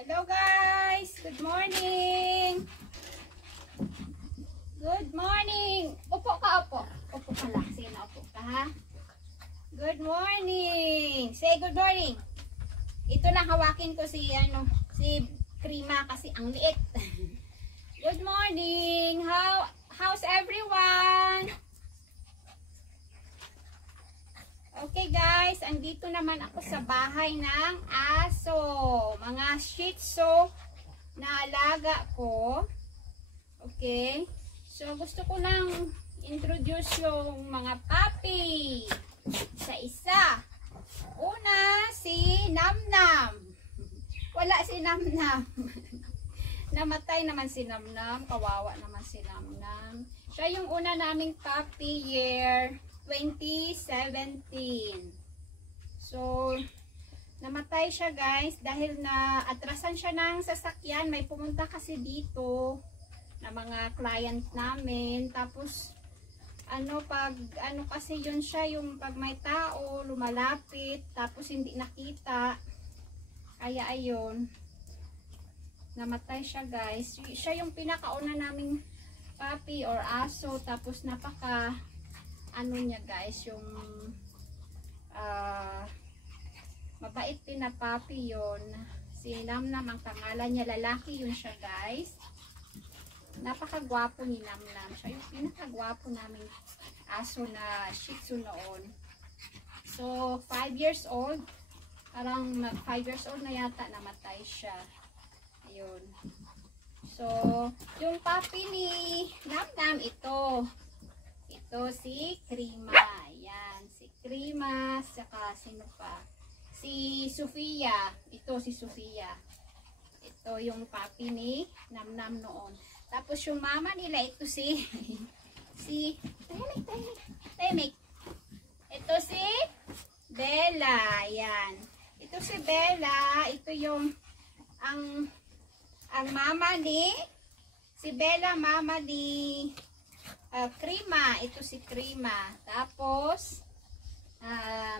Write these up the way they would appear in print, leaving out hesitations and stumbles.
Hello guys! Good morning! Good morning! Upo ka, upo. Upo ka lang. Sige na, upo ka ha. Good morning! Say good morning! Ito lang hawakin ko si Krima kasi ang liit. Good morning! How's everyone? Okay guys, andito naman ako sa bahay ng aso. Mga Shih Tzu na alaga ko. Okay. So gusto ko lang introduce yung mga puppy. Isa-isa. Una, si Namnam. Wala si Namnam. Namatay naman si Namnam. Kawawa naman si Namnam. Siya yung una naming puppy year 2017. So, namatay siya guys dahil na atrasan siya ng sasakyan. May pumunta kasi dito na mga client namin. Tapos, kasi yun siya yung pag may tao, lumalapit, tapos hindi nakita. Kaya ayun, namatay siya guys. Siya yung pinakauna naming puppy or aso. Tapos niya guys, yung mabait din na puppy yun. Si Namnam ang pangalan niya, lalaki yun siya guys. Napakagwapo ni Namnam. Siya yung pinakagwapo namin aso na Shih Tzu noon. So 5 years old, parang 5 years old na yata namatay siya. Ayun. So yung puppy ni Namnam, ito si Krima. Ayan, si Krima, saka sino pa? Si Sofia. Ito si Sofia. Ito yung puppy ni Namnam noon. Tapos yung mama nila, ito si Tahimik. Ito si Bella. Ayan. Ito si Bella. Ito yung ang mama ni si Bella, mama ni Krima. Ito si Krima. Tapos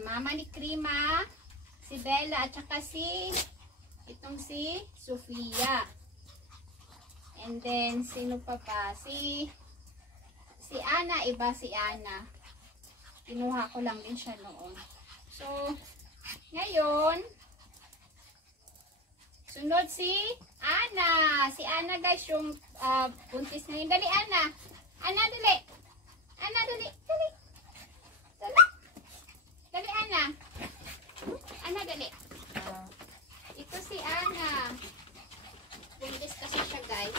mama ni Krima, si Bella, at saka itong si Sofia. And then sino pa ba? Si Ana, iba si Ana. Kinuha ko lang din siya noon. So ngayon sunod si Ana. Si Ana guys, yung buntis na yun. Dali Ana. Ana, dali. Ana, dali. Dali. Dali. Dali, Ana. Ana, dali. Ito si Ana. Buntis kasi siya, guys.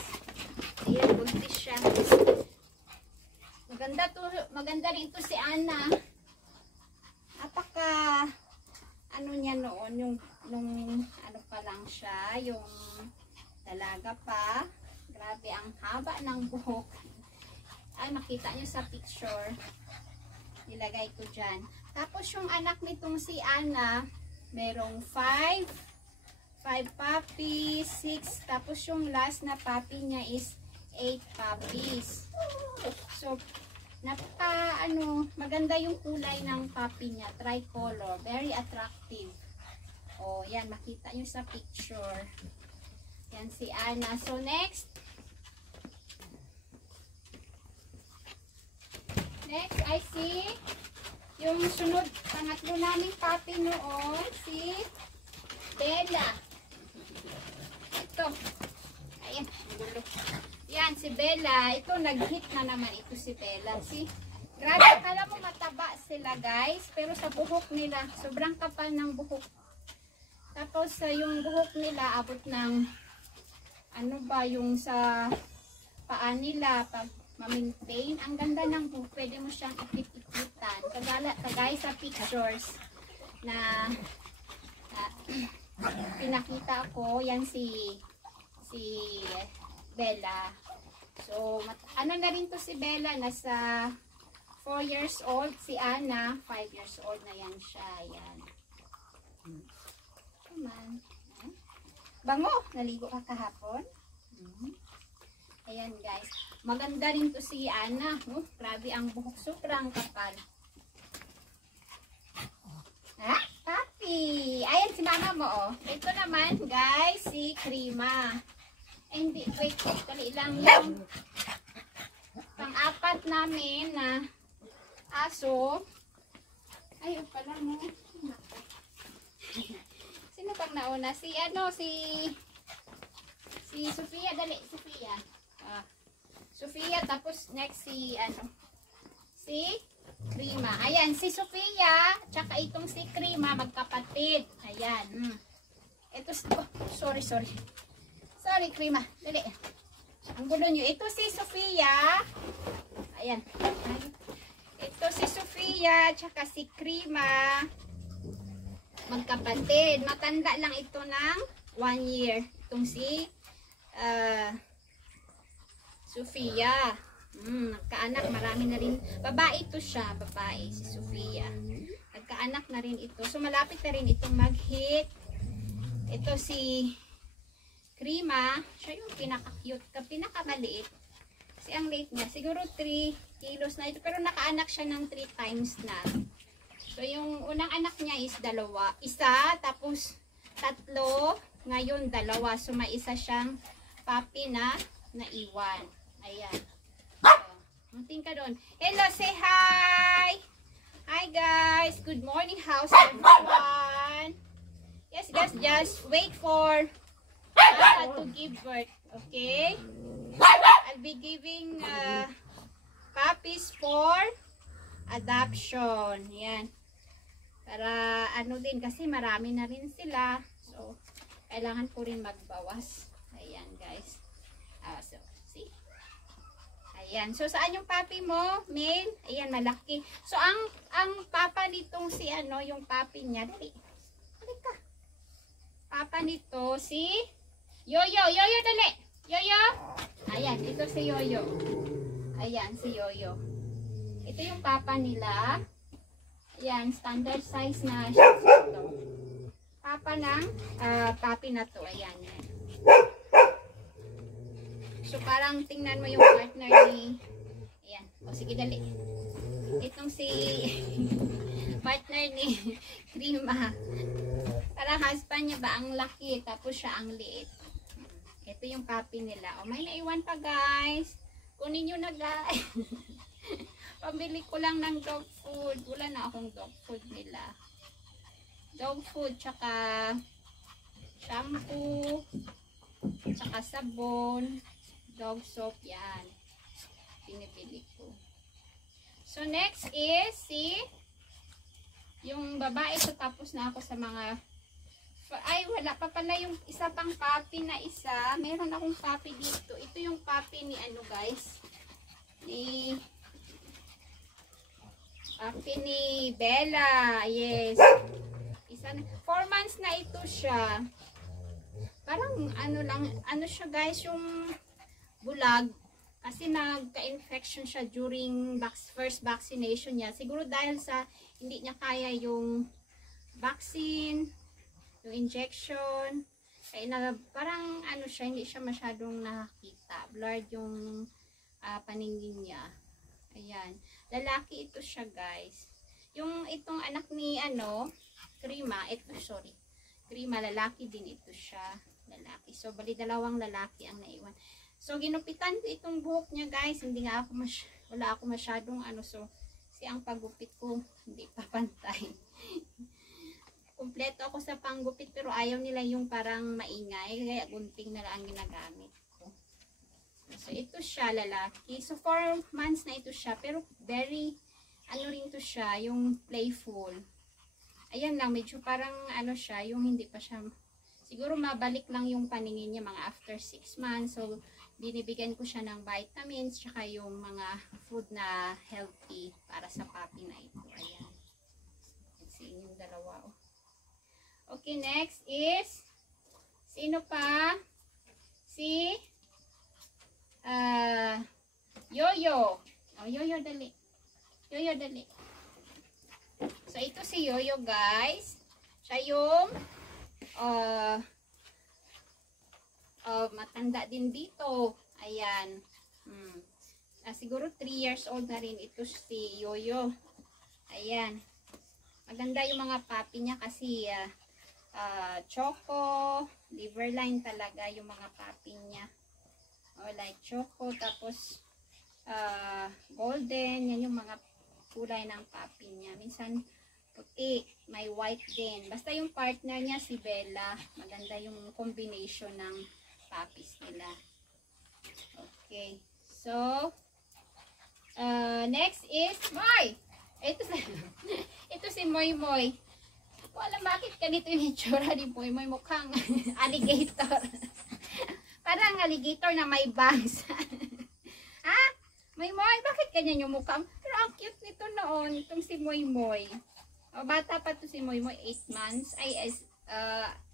Ayan, buntis siya. Maganda rin ito si Ana. Napaka, niya noon, nung pa lang siya, yung dalaga pa. Grabe, ang haba ng buhok. Ay, makita nyo sa picture. Nilagay ko dyan. Tapos yung anak nitong si Ana, merong 5 puppies, 6. Tapos yung last na puppy niya is 8 puppies. So, maganda yung kulay ng puppy niya. Tricolor. Very attractive. Oh, yan. Makita nyo sa picture. Yan si Ana. So, next I see yung sunod, pangatlo naming puppy noon, si Bella. Ito. Ayan, gulo. Yan, si Bella. Ito, nag-hit na naman ito si Bella. Grabe, akala mo mataba sila guys, pero sa buhok nila, sobrang kapal ng buhok. Tapos, yung buhok nila, abot ng, yung sa paa nila, pag ma-maintain. Ang ganda ng buhok. Pwede mo siyang ikit-ikitan. Kagaya sa pictures na pinakita ko. Yan si Bella. So, na rin to si Bella. Nasa 4 years old. Si Ana, 5 years old na yan siya. Yan. Come on. Bango! Naligo ka kahapon? Ayan guys. Maganda rin to si Ana. Grabe ang buhok. Sobrang kapal. Ha? Papi! Mommy. Ayan si mama mo, oh. Ito naman, guys, si Krima. Ay, hindi. Wait. Dali lang yung pang-apat namin na aso. Ay, pala mo. Sino pang nauna? Si Sofia. Dali, Sofia. Sofia, tapos next si Krima. Ayan, si Sofia, tsaka itong si Krima, magkapatid. Ayan. Ito, sorry. Sorry, Krima. Dali. Ang gulo nyo. Ito si Sofia. Ayan. Ito si Sofia, tsaka si Krima. Magkapatid. Matanda lang ito ng 1 year. Itong si Sofia. Nagkaanak, marami na rin. Babae ito siya, babae, si Sofia. Nagkaanak na rin ito. So, malapit na rin itong mag-hit. Ito si Krima. Siya yung pinaka-cute, pinakamaliit. Kasi ang late niya, siguro 3 kilos na ito. Pero nakaanak siya ng 3 times na. So, yung unang anak niya is 2. Isa, tapos 3. Ngayon, 2. So, may isa siyang puppy na naiwan. Ayan. Munting ka doon. Hello, say hi! Hi guys! Good morning, how's everyone? Yes guys, just wait for Tata to give birth. Okay? I'll be giving puppies for adoption. Yan. Para ano din, kasi marami na rin sila. So, kailangan ko rin magbawas. Ayan guys. So, see? Ayan. So, saan yung puppy mo? Male? Ayan, malaki. So, ang papa nitong si yung puppy niya. Dali. Dali ka. Papa nito si Yoyo. Yoyo, dali. Yoyo. Ayan, ito si Yoyo. Ayan, si Yoyo. Ito yung papa nila. Ayan, standard size na siya. Ito. Papa ng puppy na to. Ayan, yan. So, parang tingnan mo yung partner ni... Ayan. O, sige, dali. Itong si... partner ni Krima. Parang husband niya ba ang laki, tapos siya ang liit. Ito yung puppy nila. O, may naiwan pa, guys. Kunin nyo na, guys. Pambili ko lang ng dog food. Wala na akong dog food nila. Dog food, tsaka shampoo, tsaka sabon. Dog soap, yan. Pinipili ko. So, next is yung babae. So, tapos na ako sa mga... Ay, wala pa pala yung isa pang puppy na isa. Meron akong puppy dito. Ito yung puppy ni guys. Puppy ni Bella. Yes. 4 months na ito siya. Parang ano siya guys, yung bulag, kasi nagka-infection siya during first vaccination niya. Siguro dahil sa hindi niya kaya yung vaccine, yung injection. Kaya parang siya, hindi siya masyadong nakakita. Blurred yung paningin niya. Ayan. Lalaki ito siya guys. Yung itong anak ni Krima, Krima, lalaki din ito siya. Lalaki. So, bali 2 lalaki ang naiwan. So, ginupitan ko itong buhok niya, guys. Hindi nga ako wala ako masyadong so, kasi ang paggupit ko, hindi pa pantay. Kumpleto ako sa panggupit, pero ayaw nila yung parang maingay. Kaya gunting na lang ang ginagamit ko. So, ito siya, lalaki. So, 4 months na ito siya. Pero, very, rin to siya, yung playful. Ayan lang, medyo parang siya, yung hindi pa siya, siguro mabalik lang yung paningin niya mga after 6 months. So, binibigyan ko siya ng vitamins, tsaka yung mga food na healthy para sa puppy na ito. Ayan. Let's see, yung 2. Oh. Okay, next is, sino pa? Si, Yoyo. Oh, Yoyo, dali. Yoyo, dali. So, ito si Yoyo, guys. Siya yung matanda din dito. Ayan. Siguro 3 years old na rin ito si Yoyo. Ayan. Maganda yung mga puppy niya kasi choco, liverline talaga yung mga puppy niya. O like choco, tapos golden, yan yung mga kulay ng puppy niya. Minsan puti, may white din. Basta yung partner niya si Bella, maganda yung combination ng puppies nila. Okay. So, next is Moy. Ito si Moy Moy. Wala bakit ganito yung itsura ni Moy Moy, mukhang alligator. Parang alligator na may bangs. Ha? Moy Moy, bakit ganyan yung mukha? Pero ang cute nito noon, itong si Moy Moy. O, bata pa to si Moy Moy, 8 months. Ay,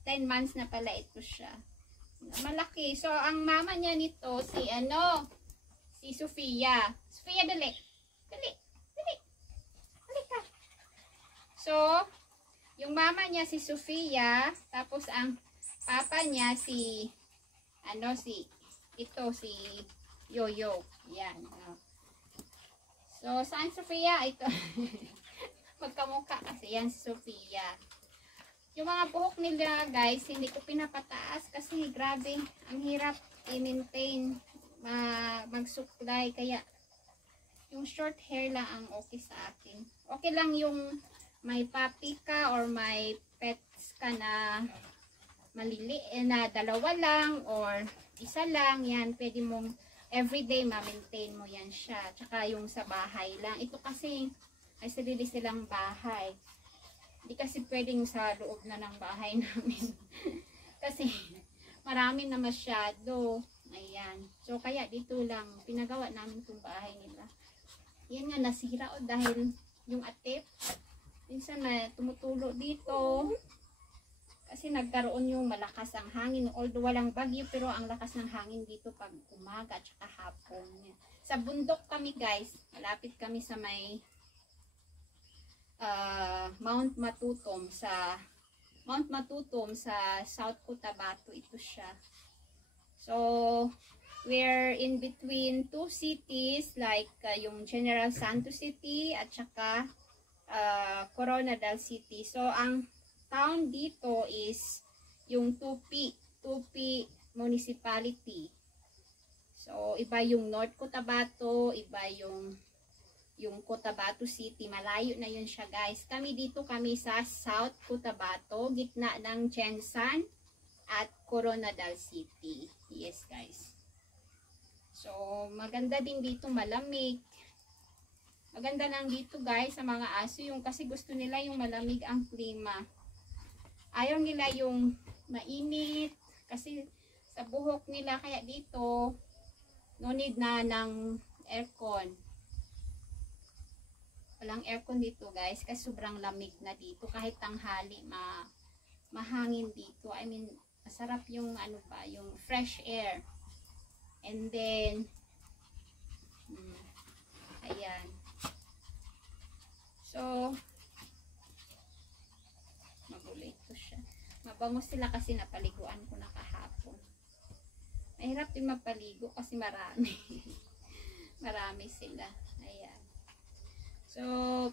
10 months na pala ito siya. Malaki. So, ang mama niya nito, si Sofia. Sofia, dali. Dali. Dali. Dali ka. So, yung mama niya si Sofia, tapos ang papa niya si Yoyo. Yan. So, saan Sofia? Ito. Magkamukha kasi yan si Sofia. Yung mga buhok nila guys, hindi ko pinapataas kasi grabe, ang hirap i-maintain, magsuklay, kaya yung short hair lang ang okay sa akin. Okay lang yung may puppy ka or may pets ka na malili na dalawa lang or isa lang, yan pwede mong everyday ma-maintain mo yan siya. Tsaka yung sa bahay lang, ito kasi ay sarili silang bahay. Hindi kasi pwedeng sa loob na ng bahay namin. Kasi marami na masyado. Ayan. So kaya dito lang pinagawa namin itong bahay nila. Yan nga nasira dahil yung atip. Minsan na tumutulo dito. Kasi nagkaroon yung malakas ang hangin. Although walang bagyo pero ang lakas ng hangin dito pag umaga at saka hapon. Sa bundok kami guys. Malapit kami sa may Mount Matutom sa South Cotabato ito siya. So we're in between two cities like yung General Santos City at saka Coronadal City. So ang town dito is yung Tupi Municipality. So iba yung North Cotabato, iba yung Cotabato City, malayo na yun siya guys. Kami sa South Cotabato, gitna ng Jensan at Coronadal City. Yes guys. So, maganda din dito, malamig. Maganda lang dito guys sa mga aso, yung kasi gusto nila yung malamig ang klima. Ayaw nila yung mainit, kasi sa buhok nila, kaya dito, no need na ng aircon. Walang aircon dito guys kasi sobrang lamig na dito kahit tanghali mahangin dito. I mean, masarap yung yung fresh air. And then ayan. So magulit to siya. Mabango sila kasi napaliguan ko na kahapon. Mahirap din mapaligo kasi marami. Marami sila. Ayan. So,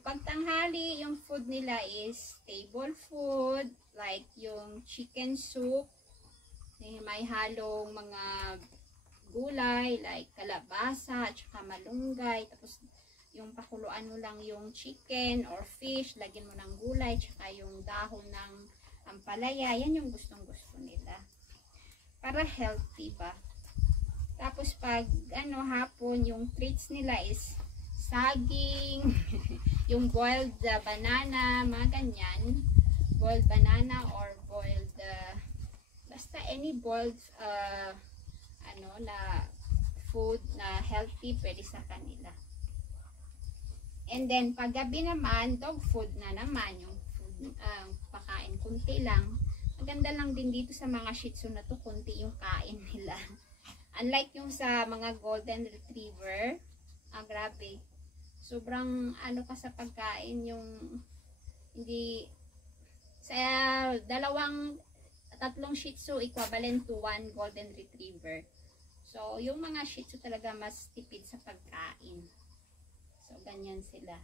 pagtanghali, yung food nila is table food, like yung chicken soup, may halong mga gulay, like kalabasa, at saka malunggay, tapos yung pakuluan mo lang yung chicken or fish, lagyan mo ng gulay, tsaka yung dahon ng ampalaya, yan yung gustong-gusto nila. Para healthy ba? Tapos pag hapon, yung treats nila is saging, yung boiled banana, mga ganyan. Boiled banana or boiled, basta any boiled, na food na healthy, pwede sa kanila. And then, paggabi naman, dog food na naman, yung food, pakain, kunti lang. Maganda lang din dito sa mga Shih Tzu na to, kunti yung kain nila. Unlike yung sa mga Golden Retriever, grabe. Sobrang ka sa pagkain, yung hindi sa tatlong Shih Tzu equivalent to 1 Golden Retriever. So yung mga Shih Tzu talaga mas tipid sa pagkain. So ganyan sila.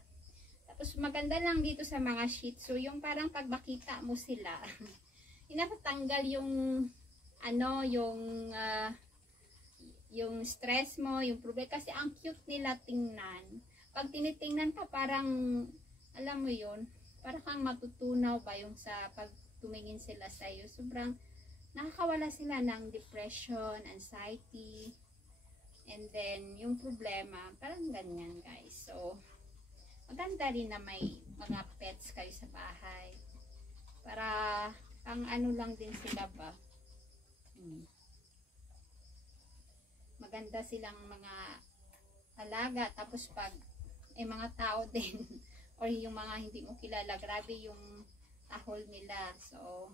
Tapos maganda lang dito sa mga Shih Tzu, yung parang pag makita mo sila, inatatanggal yung ano, yung stress mo, yung problema. Kasi ang cute nila tingnan. Pag tinitingnan ka, parang, alam mo yun, parang kang matutunaw ba yung sa pag tumingin sila sa iyo. Sobrang nakakawala sila ng depression, anxiety, and then yung problema, parang ganyan guys. So, maganda rin na may mga pets kayo sa bahay. Para, pang ano lang din sila ba. Maganda silang mga alaga. Tapos pag mga tao din, or yung mga hindi mo kilala, grabe yung tahol nila. So,